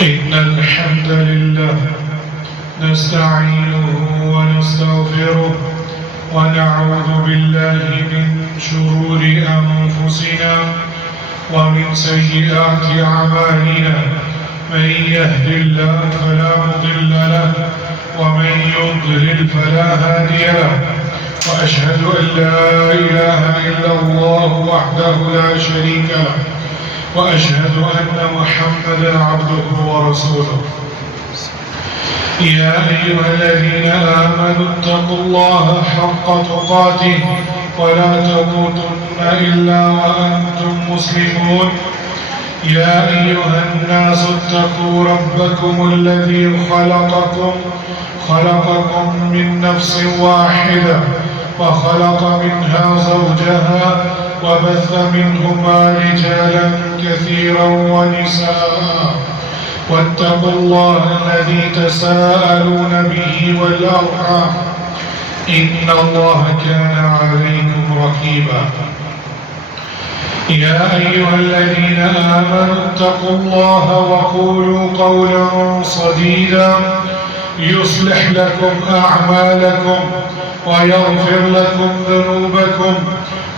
إن الحمد لله نستعينه ونستغفره ونعوذ بالله من شرور أنفسنا ومن سيئات أعمالنا من يهد الله فلا مضل له ومن يضلل فلا هادي له وأشهد أن لا إله إلا الله وحده لا شريك له وأشهد أن محمدًا عبده ورسوله يا أيها الذين آمنوا اتقوا الله حق تقاته ولا تموتن إلا وأنتم مسلمون يا أيها الناس اتقوا ربكم الذي خلقكم من نفس واحدة وخلق منها زوجها وبث منهما رجالا كثيرا ونساء واتقوا الله الذي تساءلون به والأرحام إن الله كان عليكم رقيبا يا أيها الذين آمنوا اتقوا الله وقولوا قولا سديدا يصلح لكم أعمالكم ويغفر لكم ذنوبكم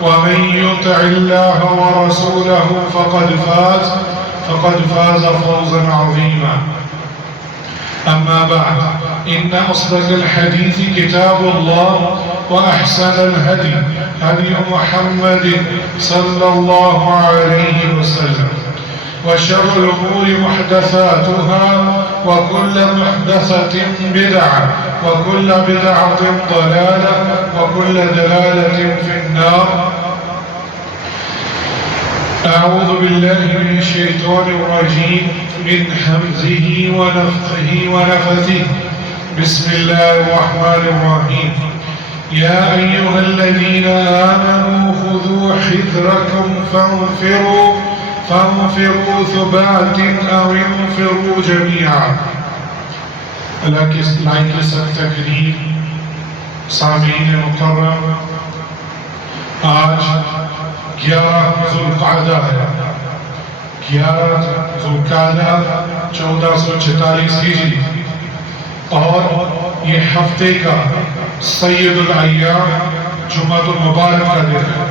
ومن يطع الله ورسوله فقد فاز فوزا عظيما أما بعد إن أصدق الحديث كتاب الله وأحسن الهدي هدي محمد صلى الله عليه وسلم وشر الأمور محدثاتها وكل محدثة بدعة وكل بدعة ضلالة وكل دلالة في النار أعوذ بالله من الشيطان الرجيم من همزه ونفخه ونفثه بسم الله الرحمن الرحيم يا أيها الذين آمنوا خذوا حذركم فانفروا ثبات أو انفروا جميعا لائق تقریر سامعین مکرم آج 11 ذوالقعدہ ہے 11 ذوالقعدہ 1446 ہجری اور یہ ہفتے کا سید الایام جمعۃ المبارک کا دن ہے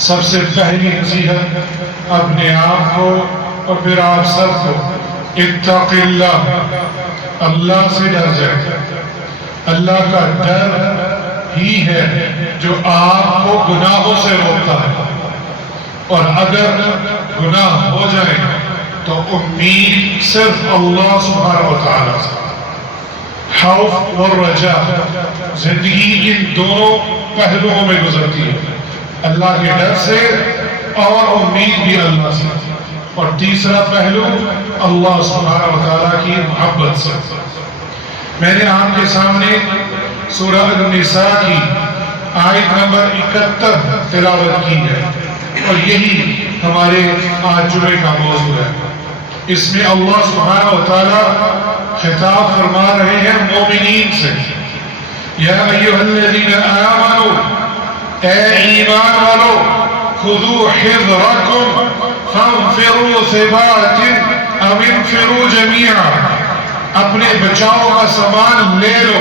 سب سے پہلی نصیحت اپنے آپ کو اور پھر آپ سب کو اتق اللہ اللہ سے ڈر جائے اللہ کا ڈر ہی ہے جو آپ کو گناہوں سے روکتا ہے اور اگر گناہ ہو جائے تو امید صرف اللہ سبحانہ و تعالیٰ سے خوف اور رجا زندگی ان دونوں پہلوؤں میں گزرتی ہے اللہ کے ڈر سے اور امید بھی اللہ سے اور تیسرا پہلو اللہ سبحانہ و تعالیٰ کی محبت سے میں نے آپ کے سامنے سورہ النساء کی آیت نمبر 71 تلاوت کی ہے اور یہی ہمارے آج جمعے کا موضوع ہے اس میں اللہ سبحانہ و تعالیٰ خطاب فرما رہے ہیں مومنین سے یا ایھا الذین آمنوا اے ایمان والو خذوا حذرکم فانفروا ثبات او انفروا جميعا اپنے بچاؤ کا سامان لے لو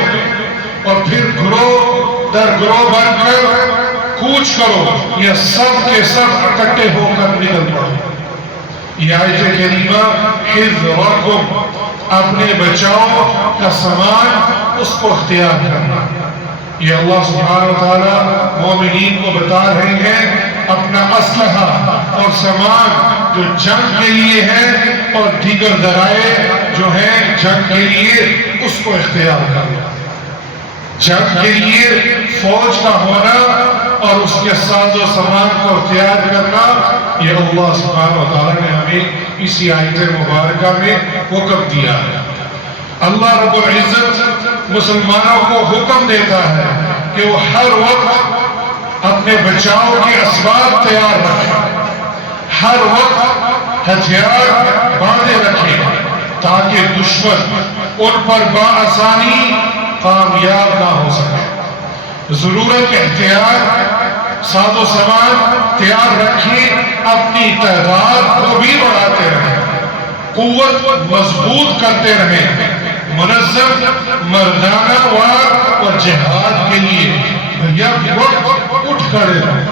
اور پھر گروہ در گروہ بن کر کوچ کرو یا سب کے سب اکٹھے ہو کر نکل پڑو یہ آیت کریمہ حذرکم اپنے بچاؤ کا سامان اس کو اختیار کرنا یہ اللہ سبحانہ وتعالی مومنین کو بتا رہے ہیں اپنا اسلحہ اور سامان جو جنگ کے لیے ہے اور دیگر ذرائع جو ہیں جنگ کے لیے اس کو اختیار کرنا جنگ کے لیے فوج کا ہونا اور اس کے ساز و سامان کو اختیار کرنا یہ اللہ سبحانہ وتعالی نے ہمیں اسی آیت مبارکہ میں حکم دیا ہے اللہ رب العزت مسلمانوں کو حکم دیتا ہے کہ وہ ہر وقت اپنے بچاؤ کے اسباب تیار رکھیں ہر وقت ہتھیار باندھے رکھیں تاکہ دشمن ان پر بآسانی کامیاب نہ ہو سکے ضرورت احتیاط ساز و سامان تیار رکھیں اپنی تعداد کو بھی بڑھاتے رہیں قوت مضبوط کرتے رہیں، منظم مردانہ وار اور جہاد کے لیے یک وقت اٹھ کھڑے رہیں،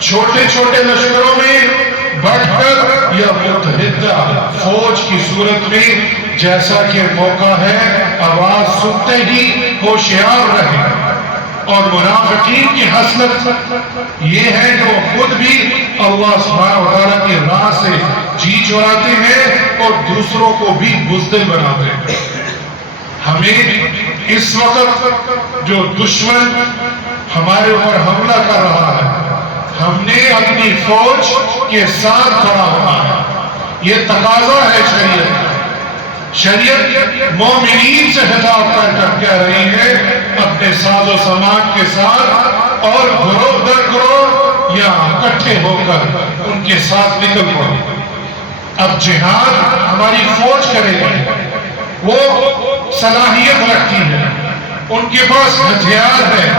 چھوٹے چھوٹے لشکروں میں بڑھ کر یا متحدہ فوج کی صورت میں جیسا کہ موقع ہے آواز سنتے ہی ہوشیار رہیں۔ اور منافقین کی حسنت یہ ہے کہ وہ خود بھی اللہ سبحانہ وتعالیٰ کی راہ سے جی چراتے ہیں اور دوسروں کو بھی بزدل بناتے ہیں۔ ہمیں اس وقت جو دشمن ہمارے اوپر حملہ کر رہا ہے، ہم نے اپنی فوج کے ساتھ کھڑا ہونا ہے، یہ تقاضا ہے شریعت۔ شریعت مومنین سے خطاب کر کہہ رہی ہے اپنے ساز و سامان کے ساتھ اور گروہ در گروہ یا اکٹھے ہو کر ان کے ساتھ نکل پڑو۔ اب جہاد ہماری فوج کرے گی، وہ صلاحیت رکھتی ہے، ان کے پاس ہتھیار ہے،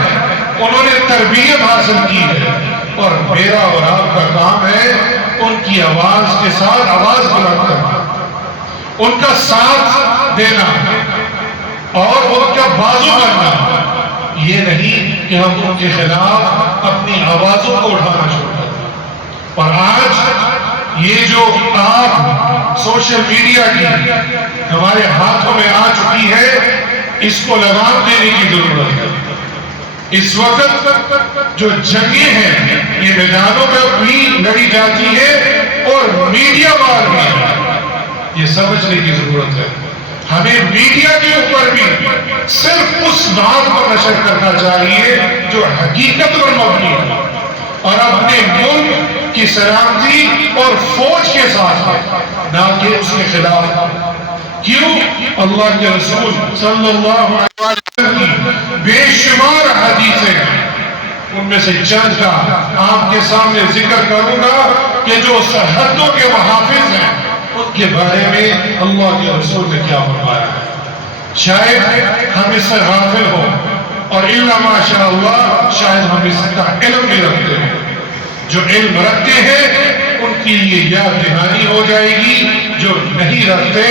انہوں نے تربیت حاصل کی ہے، اور میرا اور آپ کا کام ہے ان کی آواز کے ساتھ آواز بلند کرنا، ان کا ساتھ دینا اور ان کا بازو بننا۔ یہ نہیں کہ ہم ان کے خلاف اپنی آوازوں کو اٹھانا شروع کریں۔ اور آج یہ جو آپ سوشل میڈیا کی ہمارے ہاتھوں میں آ چکی ہے، اس کو لگام دینے کی ضرورت ہے۔ اس وقت جو جنگیں ہیں یہ میدانوں میں بھی لڑی جاتی ہے اور میڈیا بار بھی ہے، یہ سمجھنے کی ضرورت ہے۔ ہمیں میڈیا کے اوپر بھی صرف اس بات کو نشر کرنا چاہیے جو حقیقت پر مبنی ہے اور اپنے ملک کی سلامتی اور فوج کے ساتھ ہے، نہ کہ اس کے خلاف۔ کیوں؟ اللہ کے رسول صلی اللہ علیہ وسلم کی بے شمار حدیثیں ہیں، ان میں سے چند کا آپ کے سامنے ذکر کروں گا کہ جو سرحدوں کے محافظ ہیں ان کے بارے میں اللہ کے رسول نے کیا فرمایا ہے۔ شاید ہم اس سے غافل ہوں اور الا ماشاء اللہ شاید ہم اس کا علم بھی رکھتے ہیں۔ جو علم رکھتے ہیں ان کے لیے یاد دہانی ہو جائے گی، جو نہیں رکھتے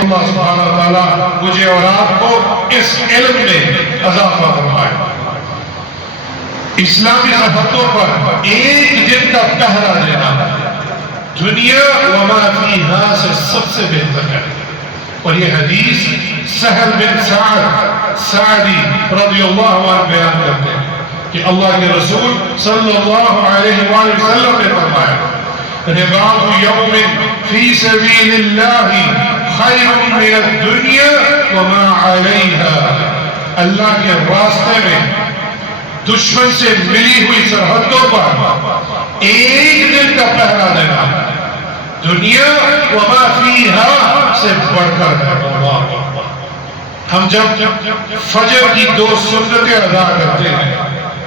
اللہ سبحانہ وتعالیٰ مجھے اور آپ کو اس علم میں اضافہ فرمائے۔ اسلامی سرحدوں پر ایک دن کا پہرا دینا دنیا وما فیہا سے سب سے بہتر ہے۔ اور یہ حدیث سہل بن سعد سعدی رضی اللہ عنہ بیان کرتے ہیں کہ اللہ کے رسول صلی اللہ علیہ وآلہ وسلم نے فرمایا رباط یوم فی سبیل اللہ خیر من الدنیا وما علیہا، اللہ کے راستے میں دشمن سے ملی ہوئی سرحدوں پر ایک دن کا پہرا دینا دنیا وما فیہا سے بڑھ کر ہے۔ اللہ ہم جب فجر کی 2 سنتیں ادا کرتے ہیں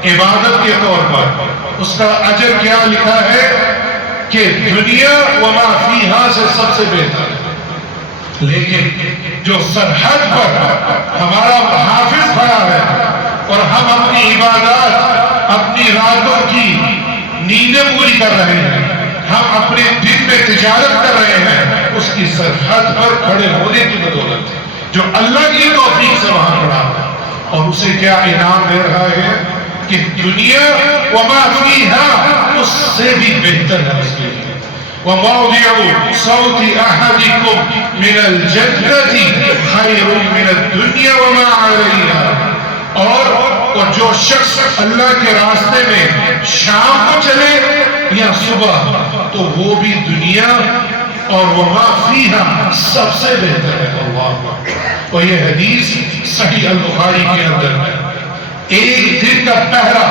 عبادت کے طور پر، اس کا اجر کیا لکھا ہے کہ دنیا وما فیہا سے سب سے بہتر ہے۔ لیکن جو سرحد پر ہمارا محافظ کھڑا ہے اور ہم اپنی عبادات اپنی راتوں کی نیندیں پوری کر رہے ہیں، ہم اپنے دن میں تجارت کر رہے ہیں، اس کی سرحد پر کھڑے ہونے کی بدولت جو اللہ کی توفیق سے وہاں کھڑا ہے، اور اسے کیا انعام دے رہا ہے کہ دنیا وما فیہا اس سے بھی بہتر ہے اس کے لیے۔ وَمَوْضِعُ صَوْتِ أَحَدِكُمْ مِنَ الْجَنَّةِ خَيْرٌ مِنَ الدُّنْيَا وَمَا عَلَيْهَا، اور جو شخص اللہ کے راستے میں شام کو چلے یا صبح تو وہ بھی دنیا اور وما فیہا سب سے بہتر ہے۔ اللہ، اور یہ حدیث صحیح البخاری کے اندر ہے۔ ایک دن کا پہرا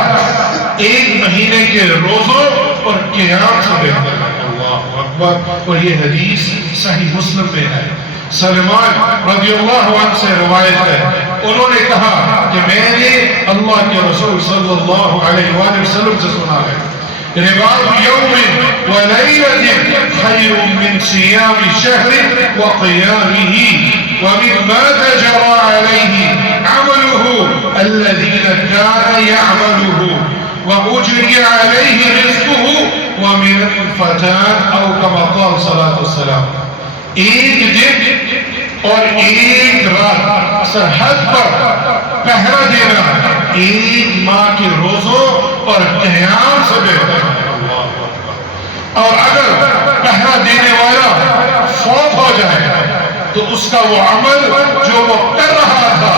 ایک مہینے کے روزوں اور قیام سے بہتر ہے۔ اللہ اکبر، اور یہ حدیث صحیح مسلم میں ہے۔ سلمان رضی اللہ عنہ سے روایت ہے، انہوں نے کہا کہ میں نے اللہ کے رسول صلی اللہ علیہ وآلہ وسلم سے سنا ہے رباط یوم ولیلۃ خیر من صیام شہر وقیامہ ومما تجرى علیہ عمله الذین کان یعمله وأجری علیہ رزقه ومن الفتان او کما قال صلی اللہ علیہ وسلم۔ ایک دن اور ایک رات سرحد پر پہرا دینا ایک ماہ کے روزوں اور قیام سے بہتر ہے۔ اور اگر پہرا دینے والا فوت ہو جائے تو اس کا وہ عمل جو وہ کر رہا تھا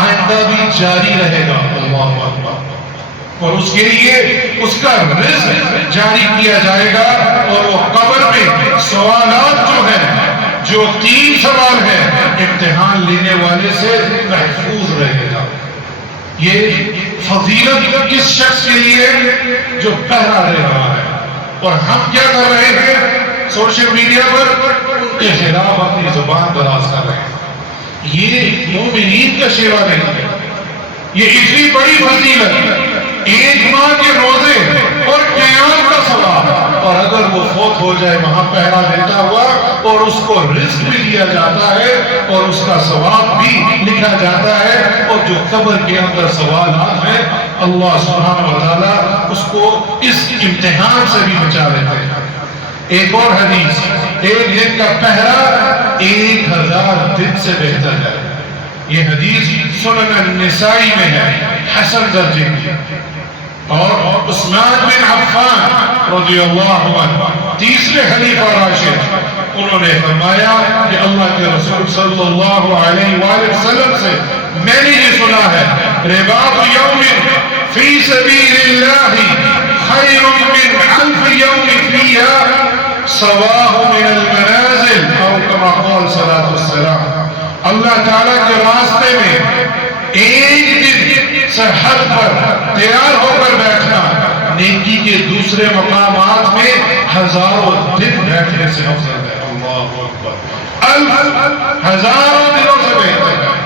آئندہ بھی جاری رہے گا، اللہ اکبر، اور اس کے لیے اس کا رزق جاری کیا جائے گا، اور وہ قبر میں سوالات جو ہیں، جو 3 سوال ہیں، امتحان لینے والے سے محفوظ رہے گا۔ یہ فضیلت کس شخص کے لیے جو پہرا دے رہا ہے، اور ہم کیا کر رہے ہیں سوشل میڈیا پر ان کے خلاف اپنی زبان دراز کر رہے ہیں۔ یہ مومنین کا شیوا نہیں ہے، یہ اتنی بڑی فضیلت، ایک ماہ کے روزے اور قیام کا ثواب، اور اگر وہ فوت ہو جائے وہاں پہرا دیتا ہوا اور اس کو رزق بھی دیا جاتا ہے اور اس کا ثواب بھی لکھا جاتا ہے، اور جو قبر کے اندر سوالات ہیں اللہ سبحانہ وتعالیٰ اس کو اس امتحان سے بھی بچا لیتے ہیں۔ ایک اور حدیث، ایک دن کا پہرا 1000 دن سے بہتر ہے۔ یہ حدیث سنن النسائی میں ہے، حسن درجے کی۔ اور عثمان بن عفان رضی اللہ عنہ، تیسرے خلیفہ راشد، انہوں نے فرمایا کہ اللہ کے رسول صلی اللہ علیہ وآلہ وسلم سے میں نے یہ سنا ہے، رباط یوم فی سبیل اللہ خیر من 1000 یوم فیہا سواہ من المنازل، او کما قال صلاۃ السلام۔ اللہ تعالیٰ کے راستے میں ایک دن سرحد پر تیار ہو کر بیٹھنا نیکی کے دوسرے مقامات میں 1000 دن بیٹھنے سے افضل ہے۔ اللہ اکبر، 1000 دنوں سے بہتر ہے۔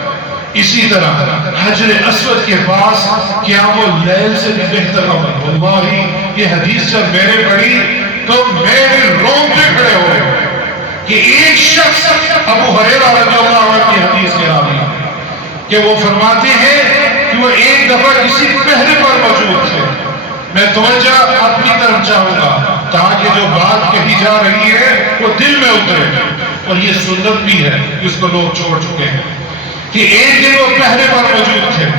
اسی طرح حجر اسود کے پاس قیام اللیل سے بھی بہتر عمل۔ واللہ یہ حدیث جب میں نے پڑھی تو میرے رونگٹے کھڑے ہوئے کہ ایک شخص ابو ہریرہ رضی اللہ عنہ کی حدیث کے راوی کہ وہ فرماتے ہیں کہ وہ ایک دفعہ کسی پہرے پر موجود تھے۔ میں توجہ اپنی طرف چاہوں گا تاکہ جو بات کہی جا رہی ہے وہ دل میں اترے، اور یہ سنت بھی ہے جس کو لوگ چھوڑ چکے ہیں، کہ ایک دن وہ پہرے پر موجود تھے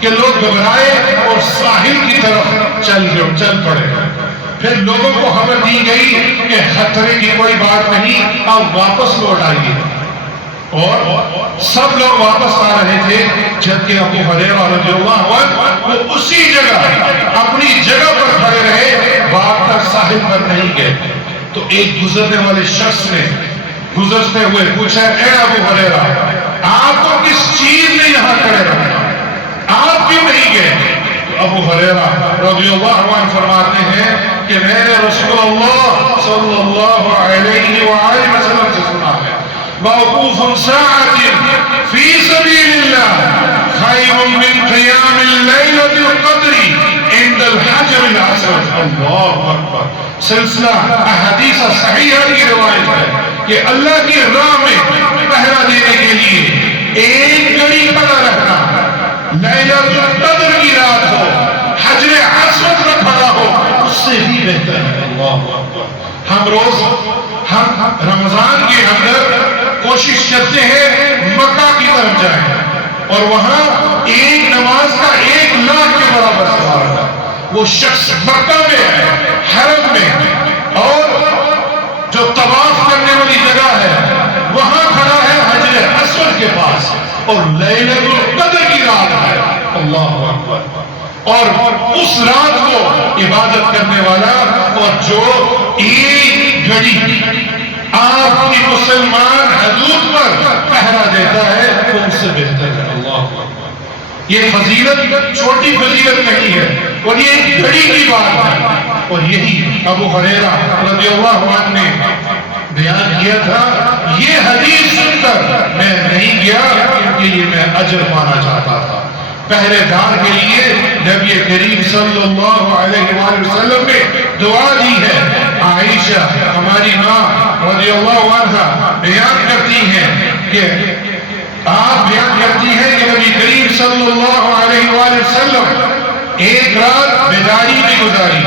کہ لوگ گھبرائے اور ساحل کی طرف چل پڑے۔ پھر لوگوں کو خبر دی گئی کہ خطرے کی کوئی بات نہیں، آپ واپس لوٹ آئیے، اور سب لوگ واپس آ رہے تھے، جبکہ ابو ہریرہ رضی اللہ عنہ وہ اسی جگہ اپنی جگہ پر کھڑے رہے، باغ تک ساحل پر نہیں گئے۔ تو ایک گزرنے والے شخص نے گزرتے ہوئے پوچھا، اے ابو ہریرہ، آپ کو کس چیز نے یہاں کھڑے رکھا، آپ کیوں نہیں گئے؟ تو ابو ہریرہ رضی اللہ عنہ فرماتے ہیں کہ میں نے رسول اللہ صلی اللہ علیہ وآلہ وسلم سے سنا ہے، موقوف ساعة فی سبیل اللہ خیر من قیام اللیلۃ القدر عند الحجر الاسود۔ اللہ اکبر، سلسلہ احادیث صحیحہ کی روایت ہے کہ اللہ کی راہ میں پہرا دینے کے لیے ایک گھڑی کھڑا رہنا لیلۃ القدر کی رات ہو، حجر اسود پر کھڑا ہو، اس سے بھی بہتر ہے۔ اللہ اکبر، ہم رمضان کے اندر کوشش کرتے ہیں مکہ کی طرف جائیں اور وہاں ایک نماز کا 1 لاکھ کے برابر ثواب ہے۔ وہ شخص مکہ میں ہے، حرم میں، اور جو طواف کرنے والی جگہ ہے وہاں کھڑا ہے حجر اسود کے پاس، اور لیلۃ القدر کی رات ہے۔ اللہ اکبر، اور اس رات کو عبادت کرنے والا اور جو ایک گھڑی آپ کی مسلمان حدود پر پہرا دیتا ہے وہ اس سے بہتر ہے۔ اللہ اکبر، یہ فضیلت چھوٹی فضیلت نہیں ہے، اور یہ ایک گھڑی کی بات ہے، اور یہی ابو ہریرہ رضی اللہ عنہ نے بیان کیا تھا۔ یہ حدیث سن کر میں نہیں گیا کیونکہ یہ میں اجر پانا چاہتا تھا۔ پہرے دار کے لیے نبی کریم صلی اللہ علیہ وآلہ وسلم نے دعا دی ہے۔ عائشہ ہماری ماں رضی اللہ عنہ بیان کرتی ہیں کہ نبی کریم صلی اللہ علیہ وآلہ وسلم ایک رات بیداری میں گزاری،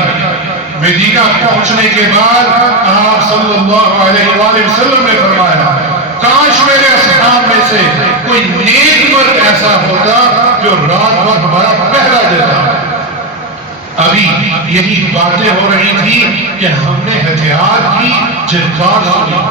مدینہ پہنچنے کے بعد آپ صلی اللہ علیہ وآلہ وسلم نے فرمایا کاش میرے اصحاب میں سے کوئی نیک مرد ایسا ہوتا جو رات بھر ہمارا پہرا دیتا۔ ابھی یہی باتیں ہو رہی تھی کہ ہم نے ہتھیار کی جھنکار سنی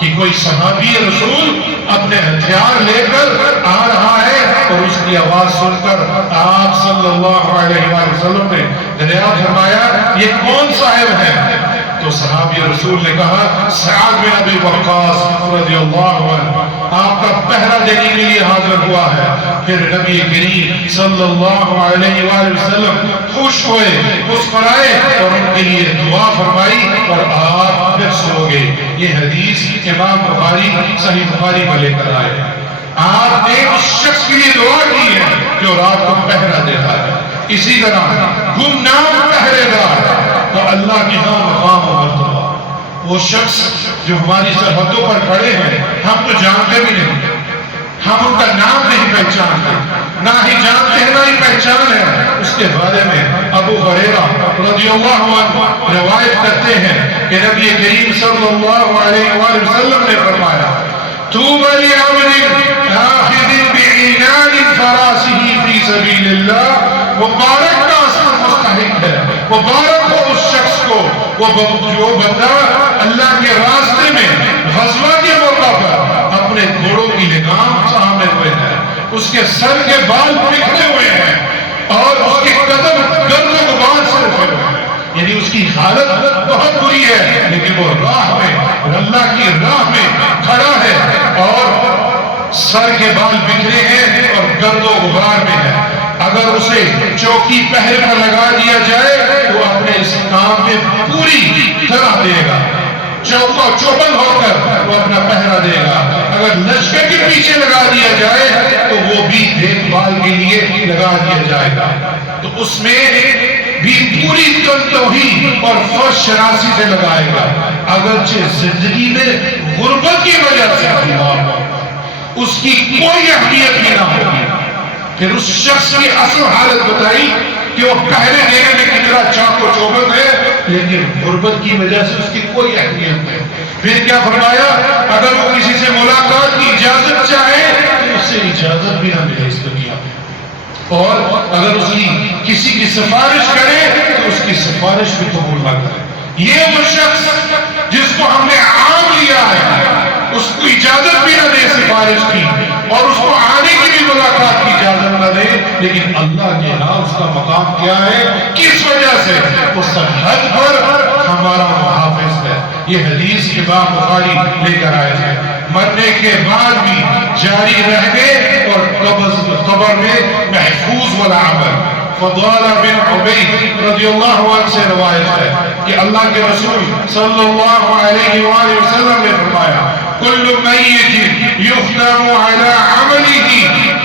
کہ کوئی صحابی رسول اپنے ہتھیار لے کر آ رہا ہے، اور اس کی آواز سن کر آپ صلی اللہ علیہ وآلہ وسلم نے دریافت فرمایا یہ کون صاحب ہے؟ تو صحابی رسول نے کہا سعد بن ابی وقاص رضی اللہ عنہ آپ کا پہرا دینے کے لیے حاضر ہوا ہے۔ پھر نبی کریم صلی اللہ علیہ وآلہ وسلم خوش ہوئے، مسکرائے اور ان کے لیے دعا فرمائی اور آپ پھر سو گئے۔ یہ حدیث امام بخاری صحیح بخاری میں لے کر آئے۔ آپ نے اس شخص کے لیے دعا کی ہے جو رات کو پہرا دیتا ہے۔ اسی طرح گمنام پہرے دار تو اللہ کے ہاں مقام و مرتبہ، وہ شخص جو ہماری سرحدوں پر کھڑے ہیں ہم تو جانتے بھی نہیں، ہم ان کا نام نہیں پہچانتے، نہ ہی جانتے ہیں نہ ہی پہچان ہے۔ اس کے بارے میں ابو ہریرہ رضی اللہ عنہ روایت کرتے ہیں کہ نبی کریم صلی اللہ علیہ وآلہ وسلم نے فرمایا طوبى لعبد آخذ بعنان فراسه في سبيل الله، مبارک کا اصل مستحق ہے، مبارک ہو اس شخص کو جو بندہ اللہ کے راستے میں غزوہ کے موقع پر اپنے گھوڑوں کی لگام تھامے ہوئے ہے، اس کے سر کے بال بکھرے ہوئے ہیں اور اس کے قدم گرد و غبار سے اٹھے ہوئے ہیں، یعنی اس کی حالت بہت بری ہے، لیکن وہ راہ میں اللہ کی راہ میں کھڑا ہے اور سر کے بال بکھرے ہیں اور گرد و غبار میں ہے۔ اگر اسے چوکی پہرے پر لگا دیا جائے تو اپنے اس کام میں پوری طرح دے گا، چوبند ہو کر وہ اپنا پہرا دے گا۔ اگر لشکر کے پیچھے لگا دیا جائے تو وہ بھی دیکھ بھال کے لیے لگا دیا جائے گا، تو اس میں بھی پوری توحید اور فرض شناسی سے لگائے گا، اگرچہ زندگی میں غربت کی وجہ سے اس کی کوئی اہمیت بھی نہ ہوگی۔ پھر اس شخص کی اصل حالت بتائی کہ وہ پہلے دینے میں کتنا چاق و چوبند ہے، لیکن غربت کی وجہ سے اس کی کوئی اہمیت نہیں۔ پھر کیا فرمایا اگر وہ کسی سے ملاقات کی اجازت چاہے تو اس سے اجازت بھی نہ ملے اس دنیا میں، اور اگر اس کی کسی کی سفارش کرے تو اس کی سفارش بھی قبول نہ کرے۔ یہ وہ شخص جس کو ہم نے عام لیا ہے اس کو اجازت بھی نہ دے سفارش کی، اور اس کو آنے کی بھی ملاقات کی اجازت نہ دے، لیکن اللہ کے ہاں اس کا مقام کیا ہے؟ کس وجہ سے؟ وہ سرحد پر ہمارا محافظ ہے۔ یہ حدیث امام بخاری لے کر آئے ہیں۔ مرنے کے بعد بھی جاری رہنے اور قبر میں محفوظ والا عمل۔ فضالہ بن عبید رضی اللہ عنہ سے روایت ہے کہ اللہ کے رسول صلی اللہ علیہ وآلہ وسلم نے فرمایا كل ميت يختم على عمله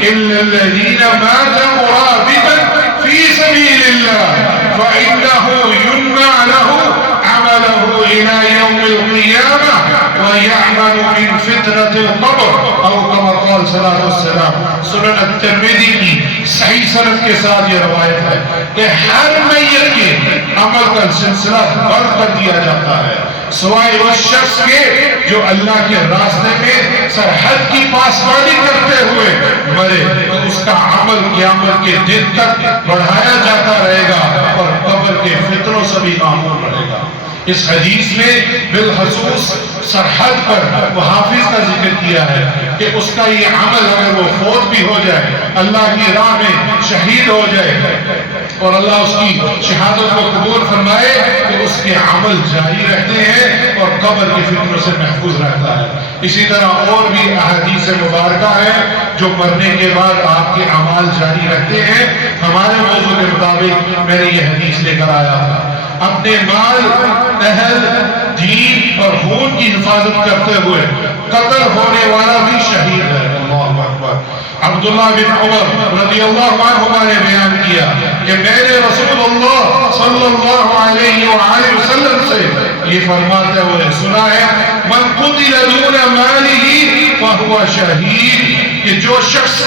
إلا الذين مات مرابطا في سبيل الله فإنه ينمى له عمله إلى يوم القيامة ويعمل من فتنة القبر أو كما قال صلی اللہ علیہ وسلم۔ سنن الترمذی کی صحیح سند کے ساتھ یہ روایت ہے کہ ہر میت کے عمل کا سلسلہ بند کر دیا جاتا ہے سوائے اس شخص کے جو اللہ کے راستے میں سرحد کی پاسبانی کرتے ہوئے مرے، تو اس کا عمل قیامت کے دن تک بڑھایا جاتا رہے گا اور قبر کے فتنوں سے بھی معمول رہے گا۔ اس حدیث میں بالخصوص سرحد پر محافظ کا ذکر کیا ہے کہ اس کا یہ عمل اگر وہ فوت بھی ہو جائے، اللہ کی راہ میں شہید ہو جائے اور اللہ اس کی شہادت کو قبول فرمائے تو اس کے عمل جاری رہتے ہیں اور قبر کے فتنوں سے محفوظ رہتا ہے۔ اسی طرح اور بھی احادیث مبارکہ ہیں جو مرنے کے بعد آپ کے اعمال جاری رہتے ہیں۔ ہمارے موضوع کے مطابق میں نے یہ حدیث لے کر آیا تھا، اپنے مال، اہل، دین اور خون کی حفاظت کرتے ہوئے قتل ہونے والا بھی شہید ہے۔ اللہ اکبر۔ عبداللہ بن عمر رضی اللہ عنہما نے بیان کیا کہ میں نے رسول اللہ صلی اللہ علیہ وآلہ وسلم سے یہ فرماتے ہوئے سنا ہے من قتل دون مالہ فہو شہید، کہ جو شخص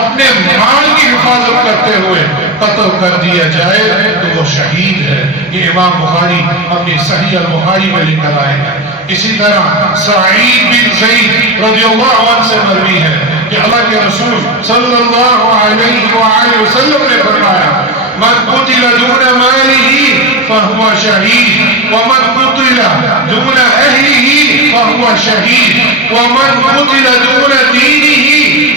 اپنے مال کی حفاظت کرتے ہوئے قتل کر دیا جائے تو وہ شہید ہے. یہ امام بخاری اپنی صحیح البخاری میں لے کر آئے ہیں. اسی طرح سعید بن زید رضی اللہ عنہ سے مروی ہے کہ اللہ کے رسول صلی اللہ علیہ وآلہ وسلم نے فرمایا من قتل دون ماله فهو شهيد ومن قتل دون أهله فهو شهيد ومن قتل دون دينه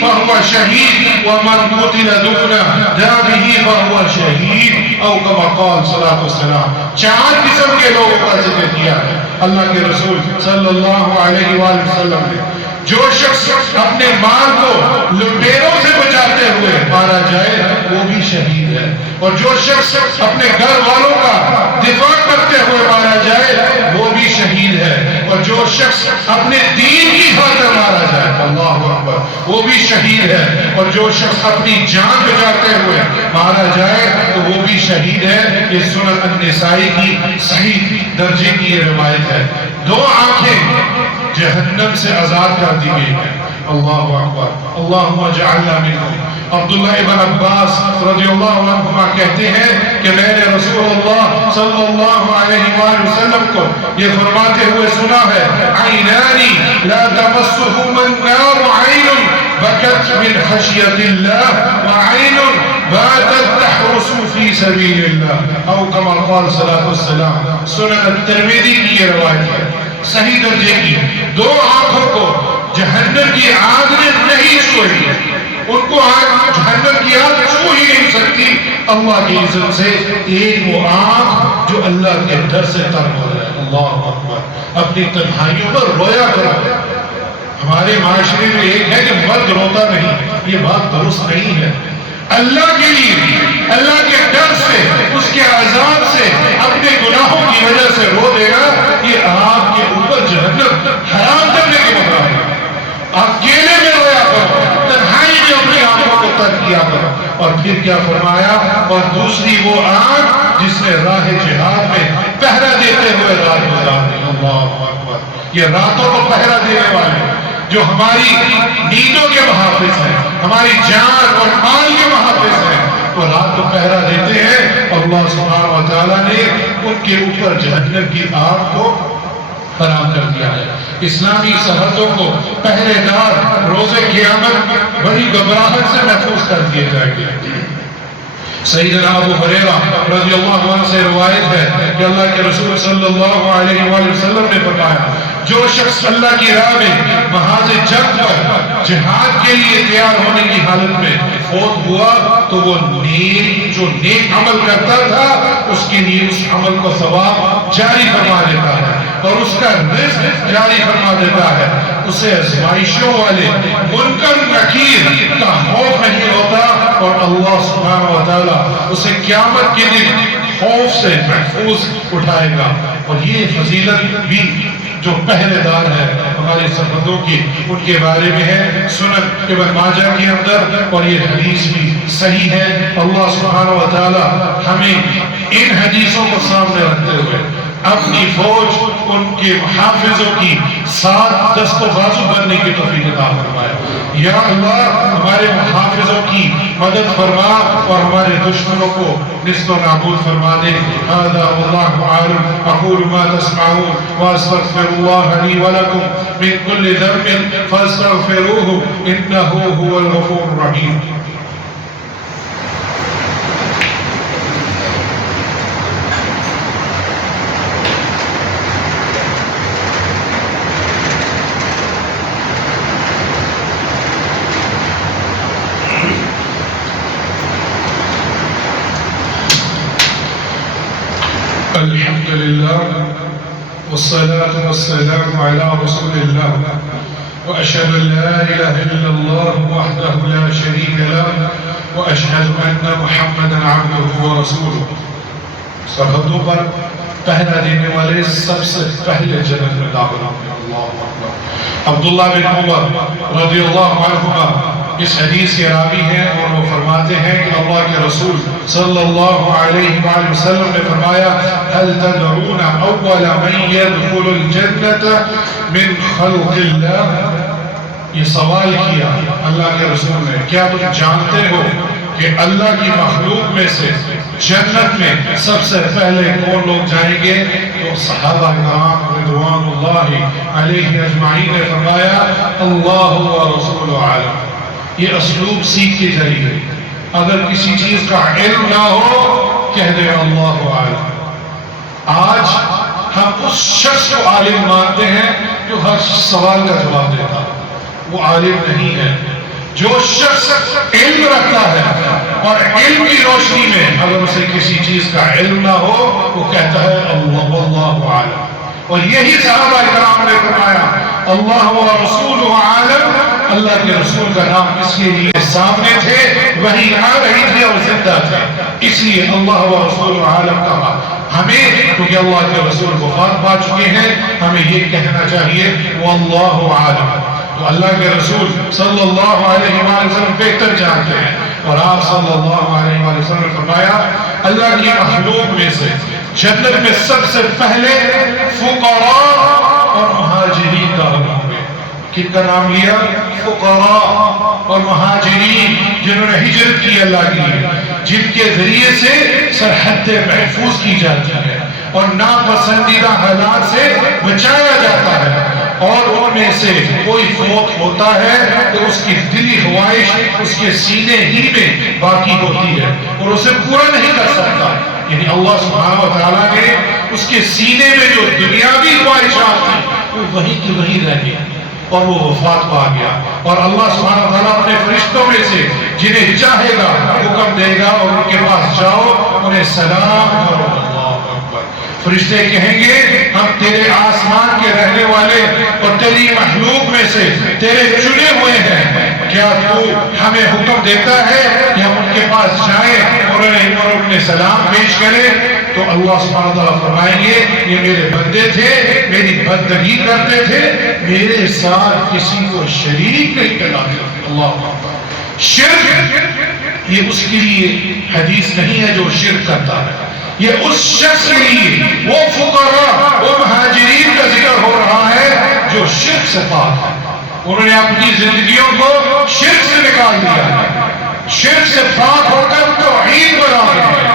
فهو شهيد ومن قتل دون دمه فهو شهيد او كما قال صلی اللہ علیہ وسلم. 4 قسم کے لوگوں کا ذکر کیا ہے اللہ کے رسول صلی اللہ علیہ وآلہ وسلم نے. جو شخص اپنے مال کو لٹیروں سے بچاتے ہوئے مارا جائے وہ بھی شہید ہے, اور جو شخص اپنے گھر والوں کا دفاع کرتے ہوئے مارا جائے وہ بھی شہید ہے, اور جو شخص اپنے دین کی خاطر مارا جائے اللہ اکبر وہ بھی شہید ہے, اور جو شخص اپنی جان بچاتے ہوئے مارا جائے تو وہ بھی شہید ہے. یہ سنن النسائی کی صحیح درجے کی یہ روایت ہے. 2 آنکھیں جہنم سے آزاد کر دی گئی ہے. اللہ اکبر اللہم اجعلنا منہم. عبداللہ ابن عباس رضی اللہ عنہما کہتے ہیں کہ میں نے رسول اللہ صلی اللہ علیہ وآلہ وسلم کو یہ فرماتے ہوئے سنا ہے عینانی لا تمسہم النار عین بکت من خشیت اللہ وعین باتت تحرس فی سبیل اللہ او کما قال صلی اللہ علیہ وسلم. سنن الترمذی کی یہ روایت ہے صحیح درجے کی. 2 آنکھوں کو جہنم کی آگ نے نہیں چھوئی, ان کو آگ جہنم کی آگ چھو ہی نہیں سکتی اللہ کی عزت سے. ایک وہ آنکھ جو اللہ کے ڈر سے تر ہو رہا ہے. اللہ اکبر اپنی تنہائیوں پر رویا کرو. ہمارے معاشرے میں ایک ہے کہ مرد روتا نہیں, یہ بات درست نہیں ہے. اللہ کے لیے اللہ کے ڈر سے اس کے عذاب سے اپنے گناہوں کی وجہ سے رو دے گا, یہ آپ کے اوپر جہنم حرام کرنے کے مقابلے ہے. اکیلے میں رویا کرو, تنہائی میں اپنی آنکھوں کو تر کیا کرو. اور پھر کیا فرمایا اور دوسری وہ آنکھ جس نے راہ جہاد میں پہرا دیتے ہوئے رات گزار دی. اللہ اکبر یہ راتوں کو پہرا دینے والے جو ہماری نیندوں کے محافظ ہیں, ہماری جان اور مال کے محافظ ہیں, وہ رات کو پہرا دیتے ہیں. اللہ سبحانہ و تعالیٰ نے ان کے اوپر جہنم کی آگ کو حرام کر دیا ہے. اسلامی سرحدوں کو پہرے دار روز قیامت بڑی گھبراہٹ سے محفوظ کر دیے جائیں گے. سیدنا ابو ہریرہ رضی اللہ عنہ سے روایت ہے کہ اللہ کے رسول صلی اللہ علیہ وآلہ وسلم نے فرمایا جو شخص اللہ کی راہ میں محاذ جنگ پر جہاد کے لیے تیار ہونے کی حالت میں فوت ہوا تو وہ جو نیک عمل کرتا تھا اس کے لیے اس عمل کو ثواب جاری فرما دیتا ہے اور اس کا رزق جاری فرما دیتا ہے. اسے آزمائشوں والے منکر نکیر کا خوف نہیں ہوتا اور اللہ سبحانہ و تعالیٰ اسے قیامت کے دن خوف سے محفوظ اٹھائے گا. اور یہ فضیلت بھی جو پہرے دار ہے ہماری سرحدوں کی ان کے بارے میں ہے سنن ابن ماجہ کے اندر, اور یہ حدیث بھی صحیح ہے. اللہ سبحانہ و تعالیٰ ہمیں ان حدیثوں کو سامنے رکھتے ہوئے اپنی فوج ان کے محافظوں کی ساتھ دست و بازو بننے کی توفیق عطا فرمائے. یا اللہ ہمارے محافظوں کی مدد فرما اور ہمارے دشمنوں کو نصف و نابود فرما دے. هذا والله اعلم. اقول ما تسمعون واستغفر الله لي ولكم من كل ذنب فاستغفروه انه هو الغفور الرحيم. الحمد لله والصلاة والسلام على رسول الله وأشهد أن لا إله إلا الله وحده لا شريك له وأشهد أن محمدا عبده ورسوله. سرحدوں پر پہرا دینے والے سب سے پہلے جنت میں داخل ہوں. اللہ اکبر. عبداللہ بن عمر رضی اللہ عنہما اس حدیث کے راوی ہیں اور وہ فرماتے ہیں کہ اللہ کے رسول صلی اللہ علیہ وآلہ وسلم نے فرمایا هل تدرون اول من يدخل الجنة من خلق اللہ. یہ سوال کیا اللہ کے رسول نے، کیا تم جانتے ہو کہ اللہ کی مخلوق میں سے جنت میں سب سے پہلے کون لوگ جائیں گے؟ تو صحابہ کرام رضوان اللہ علیہ اجمعین نے فرمایا اللہ و رسول عالم۔ یہ اسلوب سیکھ کے جائیے، اگر کسی چیز کا علم نہ ہو کہہ دے اللہ عالم۔ آج ہم اس شخص کو عالم مانتے ہیں جو ہر سوال کا جواب دیتا، وہ عالم نہیں ہے۔ جو شخص علم رکھتا ہے اور علم کی روشنی میں اگر اسے کسی چیز کا علم نہ ہو وہ کہتا ہے اللہ واللہ عالم۔ اور یہی صحابہ کرام نے فرمایا اللہ و رسول عالم، اللہ کے رسول کا نام اس کے لیے سامنے تھے، وہی آ رہی تھی اور زندہ تھے، اس لیے اللہ و رسول عالم کہا۔ ہمیں کیونکہ اللہ کے رسول وفات پا چکے ہیں، ہمیں یہ کہنا چاہیے واللہ عالم۔ تو اللہ کے رسول صلی اللہ علیہ وآلہ وسلم بہتر جانتے ہیں، اور آپ صلی اللہ علیہ وآلہ وسلم نے فرمایا اللہ کی مخلوق میں سے جنت میں سب سے پہلے فقراء اور مہاجرین کا ہوں گے۔ کن کا نام لیا؟ فقراء اور مہاجرین، جنہوں نے ہجرت کی اللہ کے لیے، جن کے ذریعے سے سرحدیں محفوظ کی جاتی ہیں اور ناپسندیدہ حالات سے بچایا جاتا ہے، اور ان میں سے کوئی فوت ہوتا ہے تو اس کی دلی خواہش اس کے سینے ہی میں باقی ہوتی ہے اور اسے پورا نہیں کر سکتا، یعنی اللہ سبحانہ و تعالیٰ نے اس کے سینے میں جو دنیاوی خواہشات تھی وہ وہیں کی وہیں رہ گئی اور وہ وفات پا گیا، اور اللہ سبحانہ و تعالیٰ اپنے فرشتوں میں سے جنہیں چاہے گا حکم دے گا اور ان کے پاس جاؤ انہیں سلام کرو۔ فرشتے کہیں گے ہم تیرے آسمان کے رہنے والے اور تیری مخلوق میں سے تیرے چنے ہوئے ہیں، کیا تو ہمیں حکم دیتا ہے کہ ہم ان کے پاس جائیں اور انہیں سلام پیش کریں؟ تو اللہ سبحانہ وتعالیٰ فرمائیں گے یہ میرے بندے تھے، میری بندگی کرتے تھے، میرے ساتھ کسی کو شریک نہیں کرتے۔ اللہ شرک یہ اس کے لیے حدیث نہیں ہے جو شرک کرتا ہے، یہ اس شخص کے لیے وہ فقراء وہ مہاجرین کا ذکر ہو رہا ہے جو شرک سے پاک ہے، انہوں نے اپنی زندگیوں کو شرک سے نکال دیا ہے، شرک سے پاک ہو کر توحید پر آ گئے ہیں،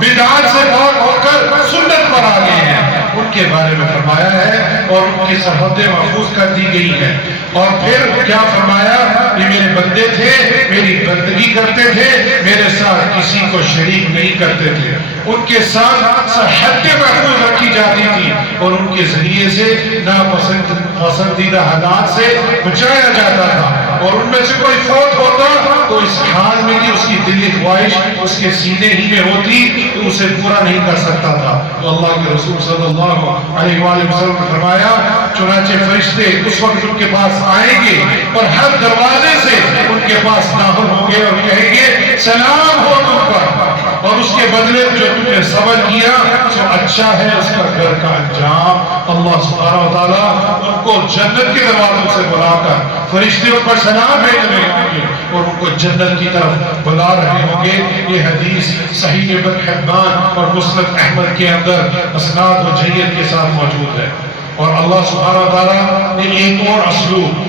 بدعات سے پاک ہو کر سنت پر آ گئے ہیں، ان کے بارے میں فرمایا ہے اور ان کی سرحدیں محفوظ کر دی گئی ہیں۔ اور پھر کیا فرمایا؟ یہ میرے بندے تھے، میری بندگی کرتے تھے، میرے ساتھ کسی کو شریک نہیں کرتے تھے، ان کے ساتھ سرحدیں محفوظ رکھی جاتی تھی اور ان کے ذریعے سے ناپسندیدہ حالات سے بچایا جاتا تھا، اور ان میں سے کوئی فوت ہوتا تو اس حال میں کہ اس کی دلی خواہش اس کے سینے ہی میں ہوتی تو اسے پورا نہیں کر سکتا تھا۔ تو اللہ کے رسول صلی اللہ علیہ وآلہ وسلم نے فرمایا چنانچہ فرشتے اس وقت ان کے پاس آئیں گے اور ہر دروازے سے ان کے پاس داخل ہوں گے اور کہیں گے سلام ہو تم پر، اور اس کے بدلے جو تم نے صبر کیا سو اچھا ہے اس کا گھر کا انجام۔ اللہ سبحانہ و تعالیٰ ان کو جنت کے دروازوں سے بلا کر فرشتے ان پر سلام بھیج رہے ہوں گے اور ان کو جنت کی طرف بلا رہے ہوں گے۔ یہ حدیث صحیح ابن حبان اور مسند احمد کے اندر اسناد و جید کے ساتھ موجود ہے۔ اور اللہ سبحانہ و تعالیٰ نے ایک اور اسلوب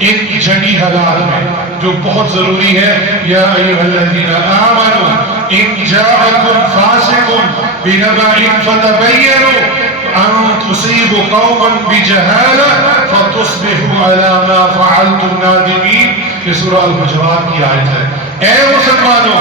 ان جنگی حالات میں جو بہت ضروری ہے، یا ایھا الذین آمنوا ان جاءکم فاسق بنبأ فتبینوا ان تصیبوا قوما بجہالہ فتصبحوا علی ما فعلتم نادمین۔ یہ سورہ الحجرات کی آیت ہے۔ اے مسلمانوں،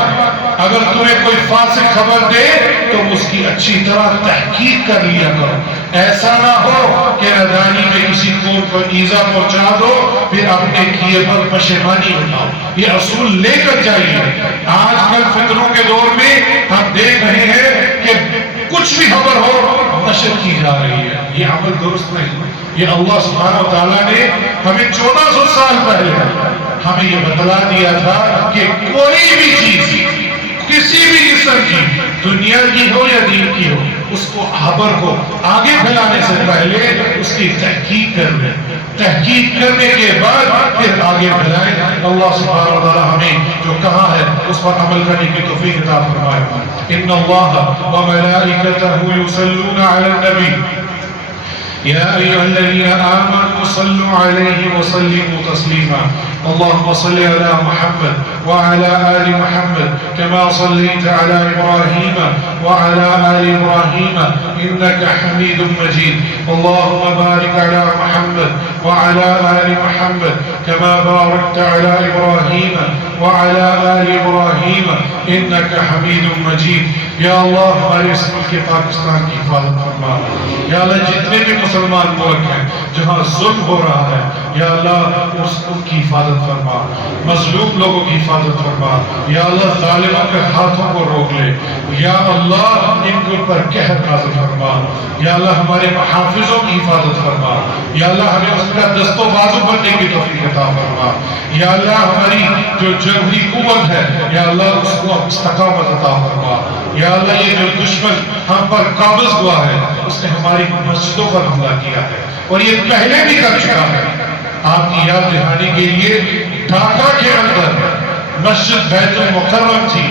اگر تمہیں کوئی فاسق خبر دے تو اس کی اچھی طرح تحقیق کر لیا کرو، ایسا نہ ہو کہ نادانی میں کسی کو ایذا پہنچا دو پھر اپنے کیے پر پشیمانی اٹھاؤ۔ یہ اصول لے کر جائیے۔ آج کل فتنوں کے دور میں ہم دیکھ رہے ہیں کہ کچھ بھی خبر ہو نشر کی جا رہی ہے، یہ عمل درست نہیں۔ یہ اللہ سبحانہ و تعالیٰ نے ہمیں 1400 سال پہلے ہمیں یہ بتلا دیا تھا کہ کوئی بھی چیز کسی بھی قسم کی دنیا کی ہو یا دین کی ہو اس کو خبر کو آگے پھیلانے سے پہلے اس کی تحقیق کر لیں، تحقیق کرنے کے بعد پھر آگے پھیلائیں۔ اللہ سبحانہ و تعالیٰ ہمیں جو کہا ہے اس پر عمل کرنے کی توفیق عطا فرمائے۔ ان اللہ و ملائکتہ یصلون علی النبی يا أيها الذين آمنوا صلوا عليه وسلموا تسليما اللهم صل على محمد وعلى آل محمد كما صليت على إبراهيم وعلى آل إبراهيم إنك حميد مجيد اللهم بارك على محمد وعلى آل محمد كما باركت على إبراهيم وعلى آل إبراهيم إنك حميد مجيد یا اللہ ہمارے اس ملک پاکستان کی حفاظت فرما یا اللہ جتنے بھی مسلمان ملک ہیں جہاں ظلم ہو رہا ہے یا اللہ ان کی حفاظت فرما مظلوم لوگوں کی حفاظت فرما یا اللہ ظالموں کے ہاتھوں کو روک لے یا اللہ ان کے اوپر قہر نازل فرما یا اللہ ہمارے محافظوں کی حفاظت فرما یا اللہ ہمیں اس کا دست و بازو بننے کی توفیق عطا فرما یا اللہ ہماری جو جنگی قوت ہے یا اللہ اس کو استقامت عطا فرما یا اللہ یہ جو دشمن ہم پر قابض ہوا ہے اس نے ہماری مسجدوں پر حملہ کیا ہے اور یہ پہلے بھی کر چکا ہے آپ کی یاد دہانی کے لیے ڈھاکہ کے اندر مسجد بیت المکرم تھی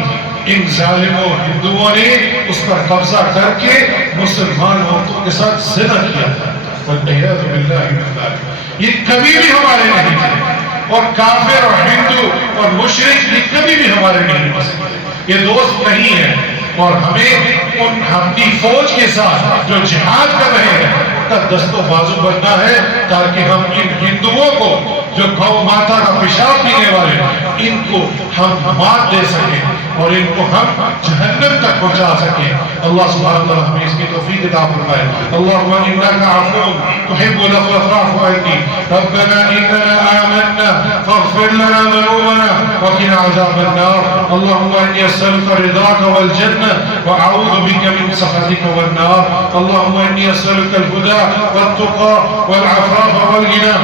ان ظالموں ہندوؤں نے اس پر قبضہ کر کے مسلمان عورتوں کے ساتھ زنا کیا تھا والعیاذ باللہ من ذلک یہ کبھی بھی ہمارے نہیں تھے اور کافر اور ہندو اور مشرک یہ کبھی بھی ہمارے نہیں ہو سکتے یہ دوست نہیں ہے اور ہمیں ان اپنی فوج کے ساتھ جو جہاد کر رہے ہیں ان کا دست و بازو بننا ہے تاکہ ہم ان ہندوؤں کو جو گو ماتا کا پیشاب پینے والے ان کو ہم مات دے سکیں اور ان کو ہم جہنم تک پہنچا سکیں اللہ سبحانہ وتعالی ہمیں اس کی توفیق عطا فرمائے اللہم انک عفو تحب العفو فاعف عنی ربنا اننا آمنا فاغفر لنا ذنوبنا وقنا عذاب النار اللہم انی اسألک رضاک والجنہ واعوذ بک من سخطک والنار اللہم انی اسألک الہدى والتقى والعفاف والغنى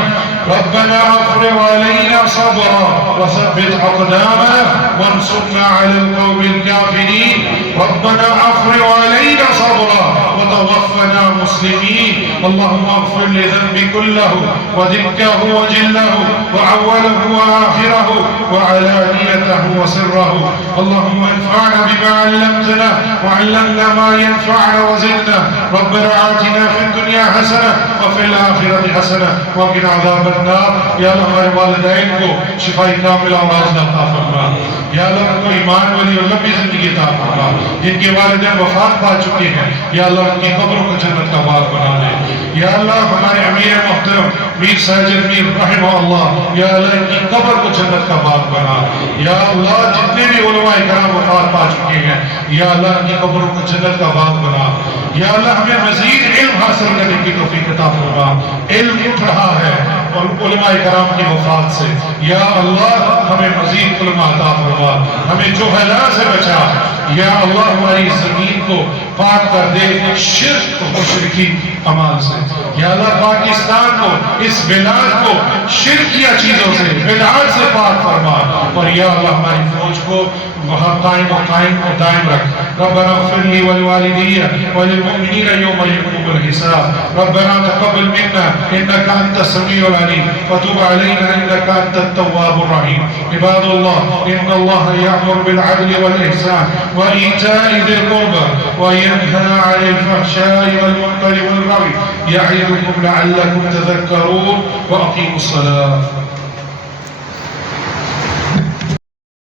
ربنا افرغ علينا صبرا وثبت اقدامنا وانصرنا على القوم الكافرين ربنا افرغ علينا صبرا وتوفنا مسلمين اللهم اغفر لذنبي كله ودكه وجله وأوله وآخره وعلانيته وسره اللهم انفعنا بما علمتنا وعلمنا ما ينفعنا وزدنا ربنا آتنا في الدنيا حسنة وفي الآخرة حسنة وقنا عذاب النار یا اللہ ہمارے والدین کو شفائی کامل اور عاجلہ عطا فرما یا اللہ ان کو ایمان والی اور لمبی زندگی عطا فرما جن کے والدین وفات پا چکے ہیں یا اللہ ان کی قبروں کو جنت کا باغ بنا دے یا اللہ ہمارے امیر محترم میر ساجد میر رحمہ اللہ یا اللہ ان کی قبر کو جنت کا باغ بنا یا اللہ جتنے بھی علماء کرام وفات پا چکے ہیں یا اللہ ان کی قبروں کو جنت کا باغ بنا یا اللہ ہمیں مزید علم حاصل کرنے کی توفیق عطا فرما علم اٹھ رہا ہے اور علماء کرام کی وفات سے یا اللہ ہمیں مزید علماء عطا فرما ہمیں جہلا سے بچا یا اللہ ہماری زمین کو پاک کر دے شرک و مشرکی اعمال سے یا اللہ پاکستان کو اس بلاد کو شرکیہ چیزوں سے بدعات سے پاک فرما اور یا اللہ ہماری فوج کو وہاں قائم و قائم و دائم رکھ ربنا اغفر لي ولوالدي وللمؤمنين يوم يقوم الحساب ربنا تقبل منا انك انت السميع العليم وتب علينا انك انت التواب الرحيم عباد الله ان الله يأمر بالعدل والاحسان وايتاء ذي القربى وينهى عن الفحشاء والمنكر والبغي يعظكم لعلكم تذكرون واقيموا الصلاة